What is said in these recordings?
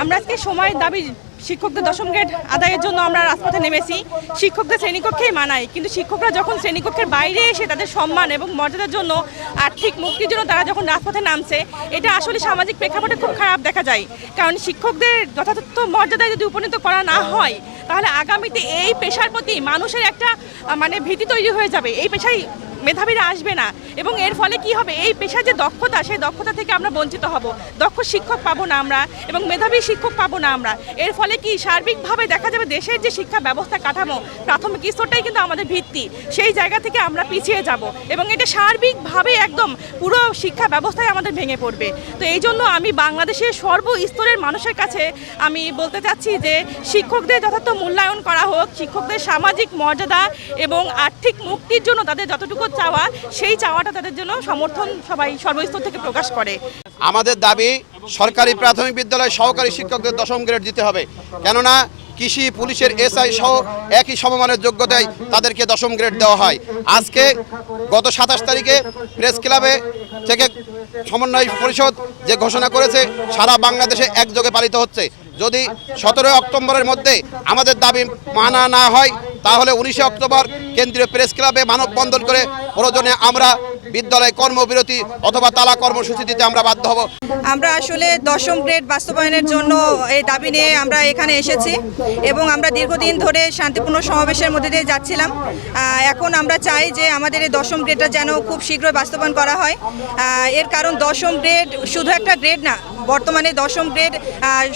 আমরা আজকে সময়ের দাবি শিক্ষকদের দশম গ্রেড আদায়ের জন্য আমরা রাজপথে নেমেছি। শিক্ষকদের শ্রেণীকক্ষেই মানাই কিন্তু শিক্ষকরা যখন শ্রেণীকক্ষের বাইরে এসে তাদের সম্মান এবং মর্যাদার জন্য আর্থিক মুক্তির জন্য তারা যখন রাজপথে নামছে, এটা আসলে সামাজিক প্রেক্ষাপটে খুব খারাপ দেখা যায়। কারণ শিক্ষকদের যথাযথ মর্যাদায় যদি উপনীত করা না হয়, তাহলে আগামীতে এই পেশার প্রতি মানুষের একটা মানে ভীতি তৈরি হয়ে যাবে। এই পেশায় মেধাবীরা আসবে না। এবং এর ফলে কি হবে? এই পেশার যে দক্ষতা, সেই দক্ষতা থেকে আমরা বঞ্চিত হব। দক্ষ শিক্ষক পাবো না আমরা এবং মেধাবী শিক্ষক পাবো না আমরা। এর ফলে কি? সার্বিকভাবে দেখা যাবে দেশের যে শিক্ষা ব্যবস্থা কাঠামো, প্রাথমিক স্তরটাই কিন্তু আমাদের ভিত্তি। সেই জায়গা থেকে আমরা পিছিয়ে যাব এবং এটা সার্বিকভাবে একদম পুরো শিক্ষা ব্যবস্থায় আমাদের ভেঙে পড়বে। তো এই জন্য আমি বাংলাদেশের সর্বস্তরের মানুষের কাছে আমি বলতে চাচ্ছি যে, শিক্ষকদের যথার্থ মূল্যায়ন করা হোক, শিক্ষকদের সামাজিক মর্যাদা এবং আর্থিক মুক্তির জন্য তাদের যতটুকু চাওয়া, সেই চাওয়াটা তাদের জন্য সমর্থন সবাই সর্বস্তর থেকে প্রকাশ করে। আমাদের দাবি, সরকারি প্রাথমিক বিদ্যালয় সহকারী শিক্ষকদের দশম গ্রেড দিতে হবে। কেননা, কৃষি, পুলিশের এসআই সহ একই সমমানের যোগ্যতায় তাদেরকে দশম গ্রেড দেওয়া হয়। আজকে গত সাতাশ তারিখে প্রেস ক্লাবে থেকে সমন্বয় পরিষদ যে ঘোষণা করেছে, সারা বাংলাদেশে একযোগে পালিত হচ্ছে। যদি সতেরোই অক্টোবরের মধ্যে আমাদের দাবি মানা না হয় তাহলে উনিশে অক্টোবর কেন্দ্রীয় প্রেস ক্লাবে মানববন্ধন করে প্রয়োজনে আমরা বিদ্যালয়ে কর্মবিরতি অথবা তালা কর্মসূচি দিতে আমরা বাধ্য হব। আমরা আসলে দশম গ্রেড বাস্তবায়নের জন্য এই দাবি নিয়ে আমরা এখানে এসেছি এবং আমরা দীর্ঘদিন ধরে শান্তিপূর্ণ সমাবেশের মধ্যে দিয়ে যাচ্ছিলাম। এখন আমরা চাই যে আমাদের এই দশম গ্রেডটা যেন খুব শীঘ্রই বাস্তবায়ন করা হয়। এর কারণ দশম গ্রেড শুধু একটা গ্রেড না বর্তমানে দশম গ্রেড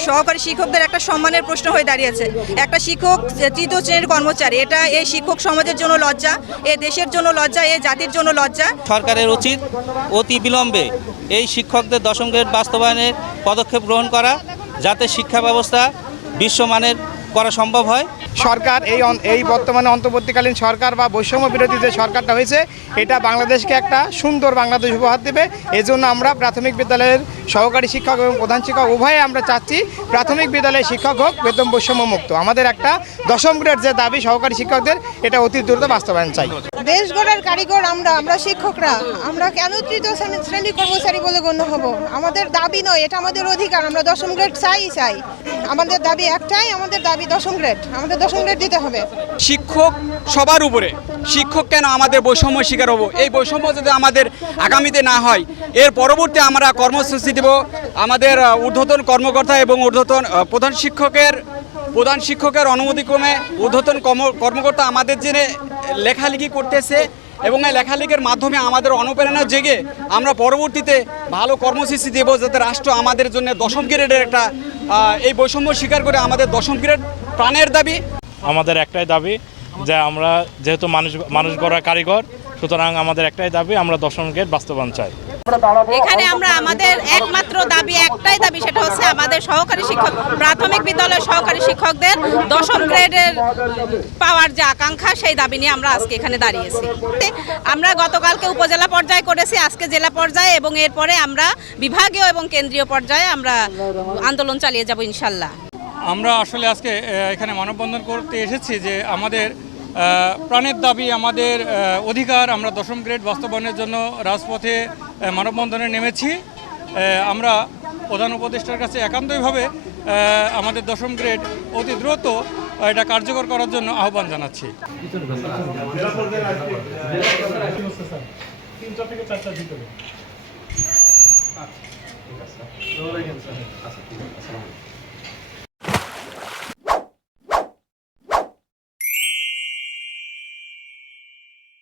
সহকারী শিক্ষকদের একটা সম্মানের প্রশ্ন হয়ে দাঁড়িয়েছে। একটা শিক্ষক তৃতীয় শ্রেণির কর্মচারী, এটা এই শিক্ষক সমাজের জন্য লজ্জা, এ দেশের জন্য লজ্জা, এ জাতির জন্য লজ্জা। সরকারের উচিত অতি বিলম্বে এই শিক্ষকদের দশম গ্রেড বাস্তবায়নের পদক্ষেপ গ্রহণ করা, যাতে শিক্ষা ব্যবস্থা বিশ্বমানের করা সম্ভব হয়। সরকার, এই এই বর্তমানে অন্তর্বর্তীকালীন সরকার বা বৈষম্য বিরোধী যে সরকারটা হয়েছে, এটা বাংলাদেশকে একটা সুন্দর বাংলাদেশ উপহার দেবে। এজন্য আমরা প্রাথমিক বিদ্যালয়ের সহকারী শিক্ষক এবং প্রধান শিক্ষক উভয়ে আমরা চাচ্ছি প্রাথমিক বিদ্যালয়ের শিক্ষক হোক, বেতন বৈষম্য মুক্ত। আমাদের একটা দশম গ্রেড যে দাবি সহকারী শিক্ষকদের, এটা অতি দ্রুত বাস্তবায়ন চাই। দেশ গড়ার কারিগর আমরা আমরা শিক্ষকরা। আমরা কেন তৃতীয় শ্রেণী- শ্রেণি কর্মচারী বলে গণ্য হব? আমাদের দাবি নয়, এটা আমাদের অধিকার। আমরা দশম গ্রেড চাই চাই। আমাদের দাবি একটাই, আমাদের দাবি দশম গ্রেড। আমাদের শিক্ষক সবার উপরে। শিক্ষক কেন আমাদের বৈষম্য শিকার হব? এই বৈষম্য যদি আমাদের আগামীতে না হয়, এর পরবর্তী আমরা কর্মসূচি দেব। আমাদের ঊর্ধ্বতন কর্মকর্তা এবং ঊর্ধ্বতন প্রধান শিক্ষকের প্রধান শিক্ষকের অনুমতিক্রমে ঊর্ধ্বতন কর্ম- কর্মকর্তা আমাদের জেনে লেখালেখি করতেছে এবং এই লেখালেখির মাধ্যমে আমাদের অনুপ্রেরণা জেগে আমরা পরবর্তীতে ভালো কর্মসূচি দেব যাতে রাষ্ট্র আমাদের জন্য দশম গ্রেডের একটা এই বৈষম্য স্বীকার করে আমাদের দশম গ্রেড প্রাণের দাবি। আমাদের একটাই দাবি যে আমরা যেহেতু মানুষ মানুষ গড়া কারিগর, সুতরাং আমাদের একটাই দাবি, আমরা দশম গেট বাস্তবায়ন চাই। এখানে আমরা আমাদের একমাত্র দাবি, একটাই দাবি, সেটা হচ্ছে আমাদের সহকারী শিক্ষক, প্রাথমিক বিদ্যালয়ের সহকারী শিক্ষকদের দশম গ্রেডের পাওয়ার যে আকাঙ্ক্ষা, সেই দাবি নিয়ে আমরা আজকে এখানে দাঁড়িয়েছি। আমরা গতকালকে উপজেলা পর্যায়ে করেছি, আজকে জেলা পর্যায়ে, এবং এরপরে আমরা বিভাগীয় এবং কেন্দ্রীয় পর্যায়ে আমরা আন্দোলন চালিয়ে যাব ইনশাল্লাহ। আমরা আসলে আজকে এখানে মানববন্ধন করতে এসেছি যে আমাদের প্রাণের দাবি আমাদের অধিকার আমরা দশম গ্রেড বাস্তবায়নের জন্য রাজপথে মানববন্ধনে নেমেছি। আমরা প্রধান উপদেষ্টার কাছে একান্তইভাবে আমাদের দশম গ্রেড অতি দ্রুত এটা কার্যকর করার জন্য আহ্বান জানাচ্ছি। আছে।